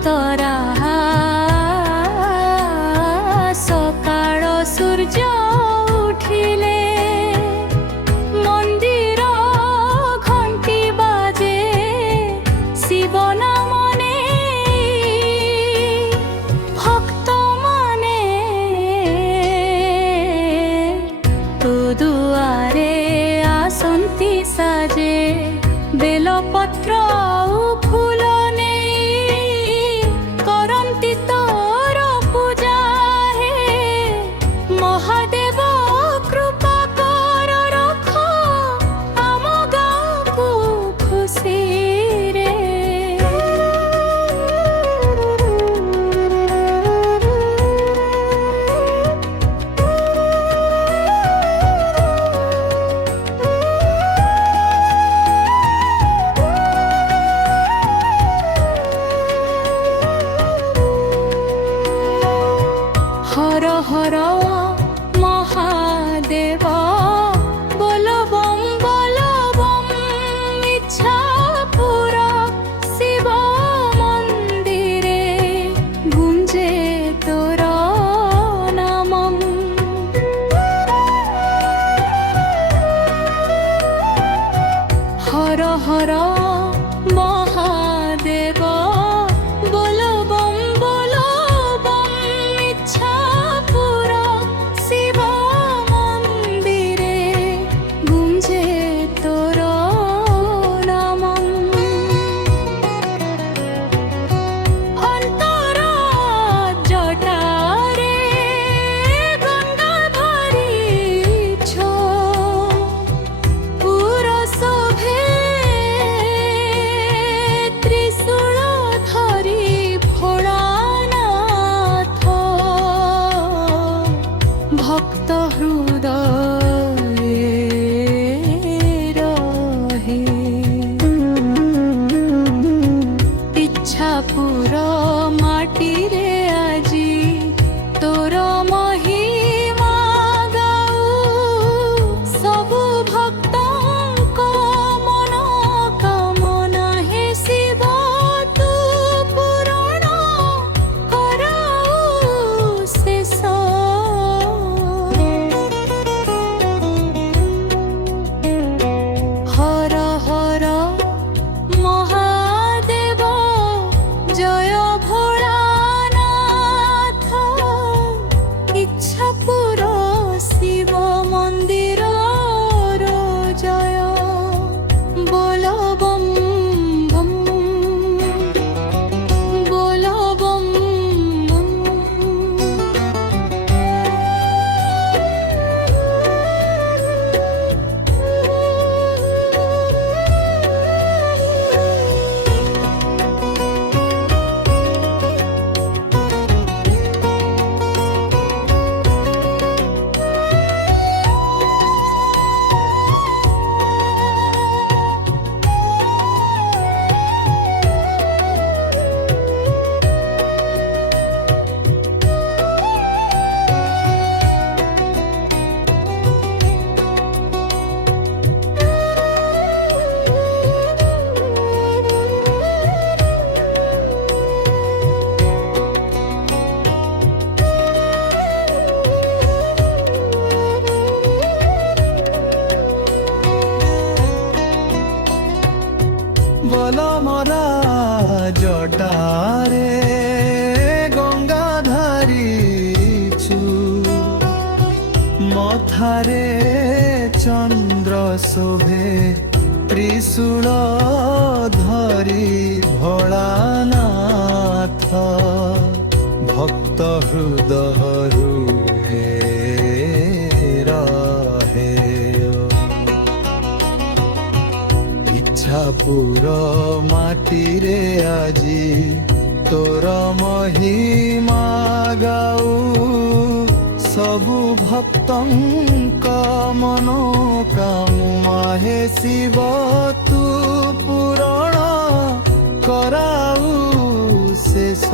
ଅନ୍ତରା ସକାଳ ସୂର୍ଯ୍ୟ ଉଠିଲେ ମନ୍ଦିର ଘଣ୍ଟି ବାଜେ ଶିବ ନାମ ନେଇ ଭକ୍ତମାନେ ତୋ ଦୁଆରେ ଆସନ୍ତି ସାଜେ ବେଲପତ୍ର ଆଉ ଫୁଲ ନେଇ କରନ୍ତି ତୋର ପୂଜା ହେ ମହାଦେବ କୃପା କର ରଖ ଆମ ଗାଁକୁ ଖୁସିରେ। হর হর মহাদেব বল বম ইচ্ছা পুর শিব মন্দিরে গুঞ্জে তোর নামম। হর হর মহাদেব বল বম ইচ্ছা পুর শিব মন্দিরে গুঞ্জে তোর নামম। অন্তর জটারে গঙ্গা ধরিছ পুর শোভে ত্রিশূল ধরি ভোলানাথ ভক্ত হৃদয়ে রহে ইচ্ছাপুর মাটিরে আজি তোর মহিমা গাউ সবু ভক্তଙ୍କ মন কামনা হে শিব তু পূରଣ କରାଉ ଶେଷ। হর হর মহাদেব জয় ভোলানাথ ইচ্ছাপুর শিব মন্দির জয় বল বম বম বল বম বম। বল মরা জটারে গঙ্গা ধারিছু মথারে চন্দ্র শোভে ত্রিশূল ধরি ভোলানাথ ভক্ত হৃদয়ু রহে ইচ্ছাপুর মাটিরে আজি তোর মহিমা গাউ সবু ভক্তଙ୍କ মন কামনা হে শিব তু পূରଣ କରାଉ ଶେଷ।